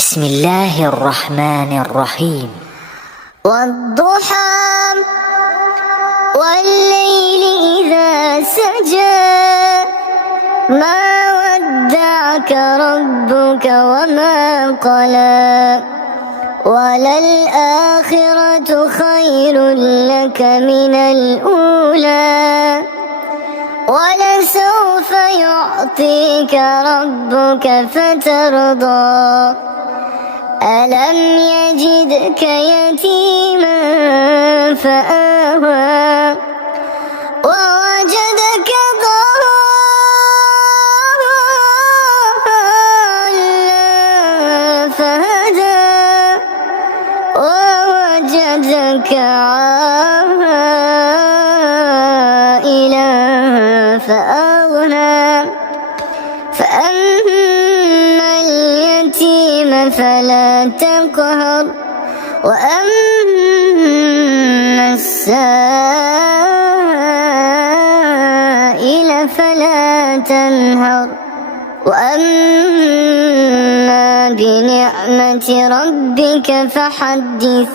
بسم الله الرحمن الرحيم. والضحى والليل إذا سجى ما ودعك ربك وما قلى وللآخرة خير لك من الأولى ولسوف يعطيك ربك فترضى ألم يجدك يتيما فآوى ووجدك ضالا فهدى ووجدك عائلا فأغنى فأما اليتيم فلا تقهر وأما السائل فلا تنهر وأما بنعمة ربك فحدث.